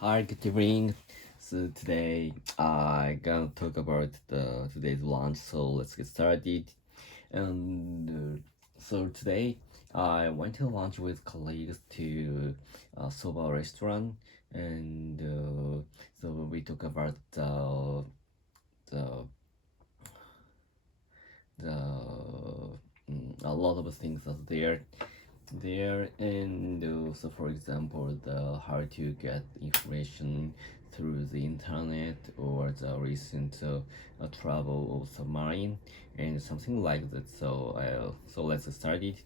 Hi, good evening. So today I gonna talk about the today's lunch. So let's get started. And so today I went to lunch with colleagues to a soba restaurant, and so we talk about the a lot of things that there and so for example the how to get information through the internet or the recent travel of submarine and something like that. So let's start it.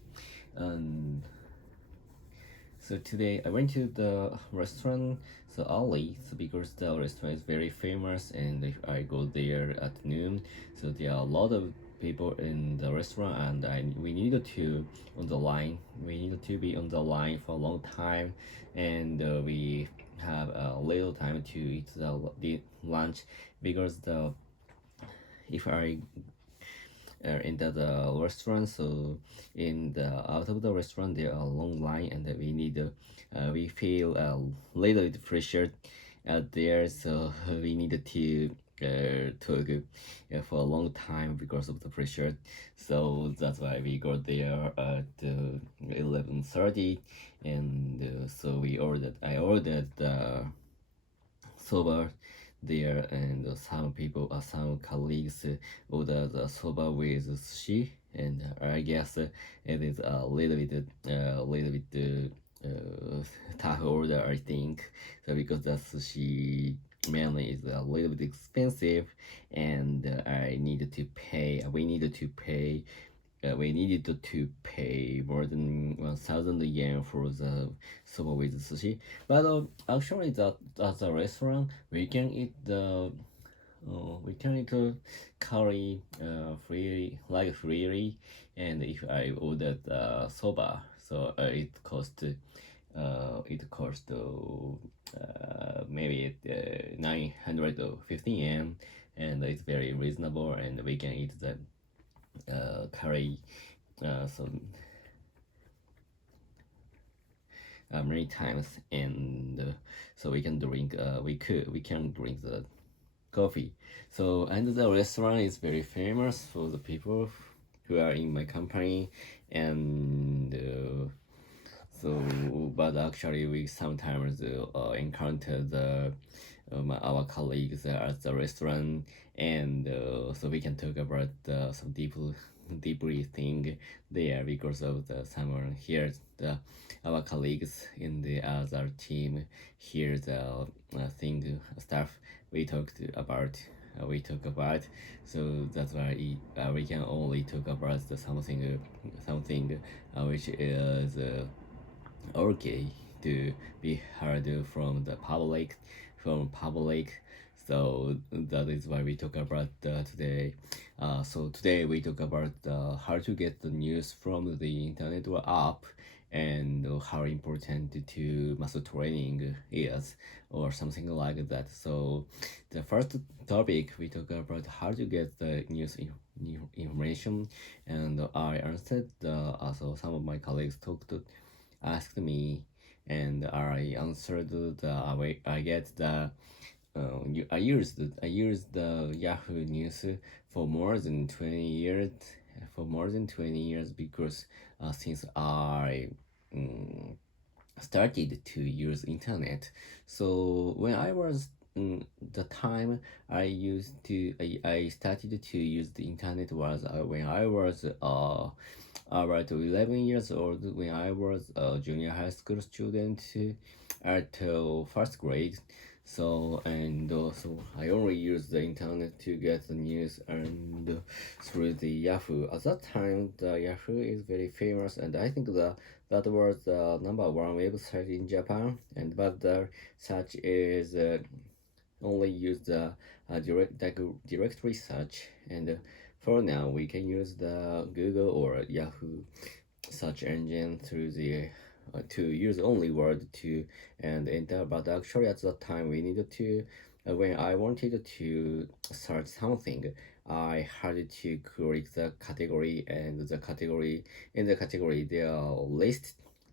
And so today I went to the restaurant so early, so because the restaurant is very famous, and if I go there at noon, so there are a lot of people in the restaurant, and we needed to on the line. We needed to be on the line for a long time, and we have a little time to eat the lunch because the if I into the restaurant. So in the out of the restaurant, there are a long line, and we feel a little bit pressured out there. So we needed to talk for a long time because of the pressure. So that's why we got there at 11:30, and so we ordered. I ordered the soba there, and some colleagues order the soba with sushi, and I guess it is a little bit tough order, I think. So because the sushi mainly is a little bit expensive, and we needed to pay we needed to pay more than 1,000 yen for the soba with sushi. But actually, that at the restaurant, we can eat curry freely, and if I ordered soba, so it cost maybe 950 yen, and it's very reasonable, and we can eat the curry so many times, and so we can drink the coffee. So and the restaurant is very famous for the people who are in my company, and so but actually we sometimes encounter our colleagues at the restaurant, and so we can talk about some deeply thing there because of the someone here the our colleagues in the other team here the thing stuff we talk about. So that's why we can only talk about something which is okay to be heard from public. So that is why we talk about today. So today we talk about how to get the news from the internet or app, and how important to muscle training is, or something like that. So the first topic we talk about how to get the new information, and I answered. Also, some of my colleagues asked me, and I answered I get the I used the Yahoo News for more than 20 years because since I um, started to use internet. So when I was the time I started to use the internet was when I was about 11 years old, when I was a junior high school student at first grade. So and so I only use the internet to get the news, and through the Yahoo. At that time, the Yahoo is very famous, and I think that was the number one website in Japan. And but the search is only use the directory search, and for now we can use the Google or Yahoo search engine through the to use only word to and enter. But actually at that time we needed to when I wanted to search something, I had to click the category, and the category in the category there are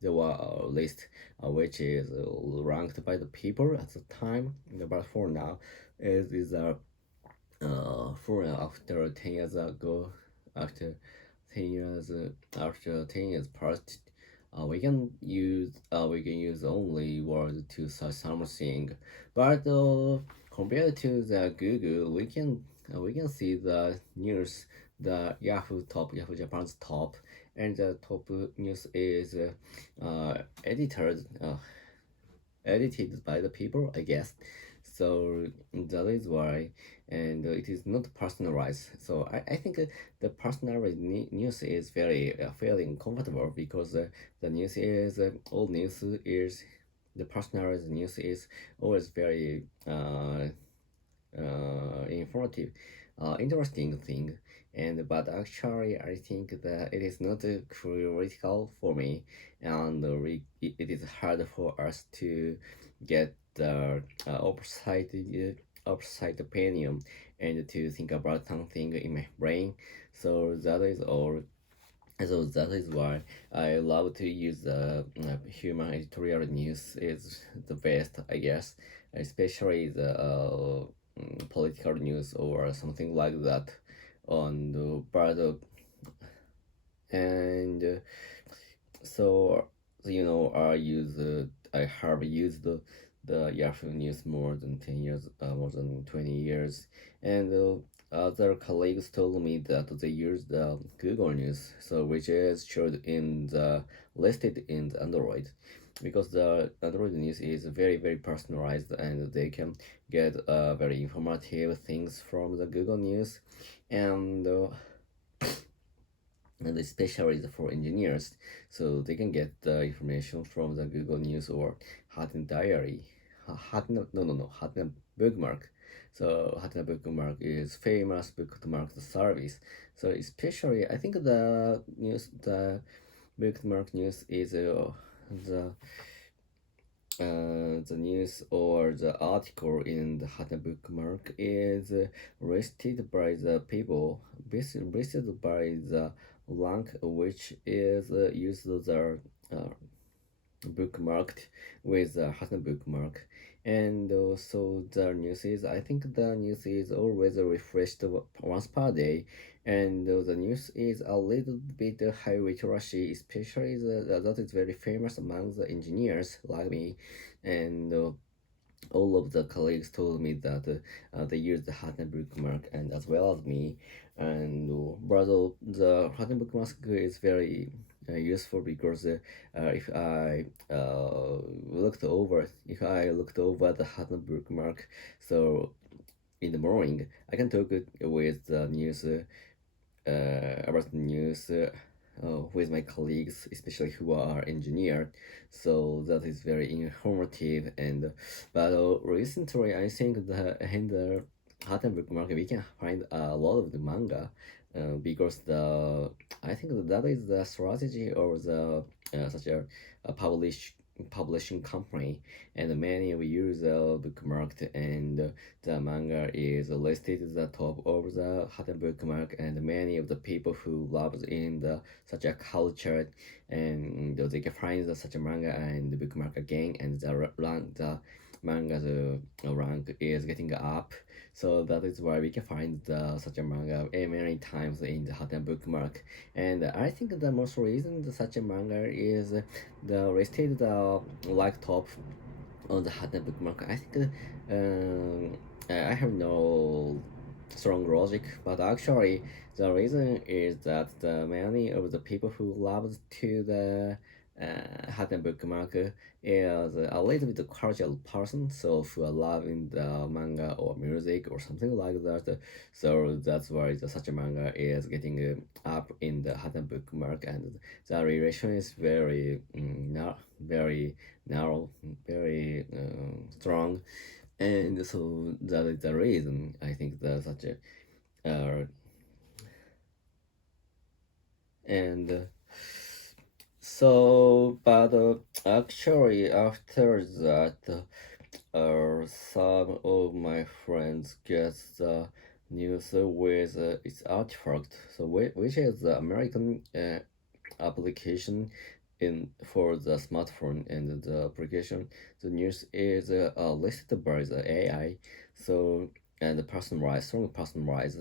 there were a list which is ranked by the people at the time, but for now, it is for after 10 years ago, after 10 years after 10 years passed, we can use only word to search something, but compared to the Google, we can see the news, the Yahoo Japan's top, and the top news is edited by the people, I guess. So that is why, and it is not personalized. So I think the personalized news is very feeling comfortable because the news is all news is the personalized news is always very informative, interesting thing. And but actually, I think that it is not critical for me, and it is hard for us to get the opposite opinion and to think about something in my brain. So that is all. So that is why I love to use the human editorial news is the best, I guess, especially the political news or something like that. On the but and so I have used the Yahoo News more than 10 years, more than 20 years, and other colleagues told me that they use the Google News, so which is showed in the listed in the Android, because the Android news is very personalized and they can get very informative things from the Google News, and especially for engineers, so they can get the information from the Google News or Hotmail Diary. Hotmail Bookmark. So Hotmail Bookmark is famous bookmark service. So especially, I think the bookmark news is the news or the article in the Hotmail Bookmark is listed by the people, listed by the rank which is used the bookmarked with the Hotmail Bookmark. And also the news is, I think the news is always refreshed once per day, and the news is a little bit high literacy, especially that is very famous among the engineers like me, and all of the colleagues told me that they use the Hotmail Bookmark, and as well as me, and but the Hotmail Bookmark is very useful because if I looked over the Hotmail Bookmark, so in the morning I can talk it with the news about the news with my colleagues, especially who are engineer. So that is very informative. And but recently, I think that in the Hottenbook market we can find a lot of the manga. Because the I think that is the strategy of the such a publishing company, and many of use bookmarked, and the manga is listed at the top of the Hottenbook bookmark, and many of the people who loves in the such a culture, and they can find such a manga and bookmark again, and the manga's rank is getting up. So that is why we can find such a manga many times in the Hottenbook bookmark. And I think the most reason such a manga is the listed like top on the Hottenbook bookmark. I think I have no strong logic, but actually the reason is that the many of the people who love to the Hottenbook bookmark is a little bit cultural person, so who are loving the manga or music or something like that. So that's why such a manga is getting up in the Hottenbook bookmark, and the relation is very very narrow, very strong, and so that is the reason I think that such a and so but actually after that some of my friends get the news with its artifact, so which is the American application in for the smartphone and the application, the news is listed by the AI, so and personalized, strongly personalized.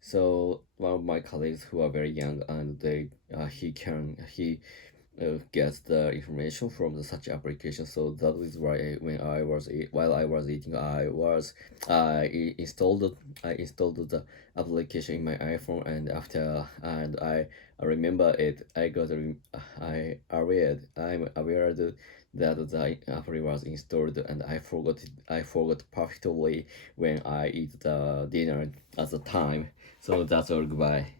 So one of my colleagues who are very young and he gets the information from the such application. So that is why when while I was eating, I installed the application in my iPhone, and I remember it. I'm aware that the app was installed, and I forgot perfectly when I eat the dinner at the time. So that's all. Goodbye.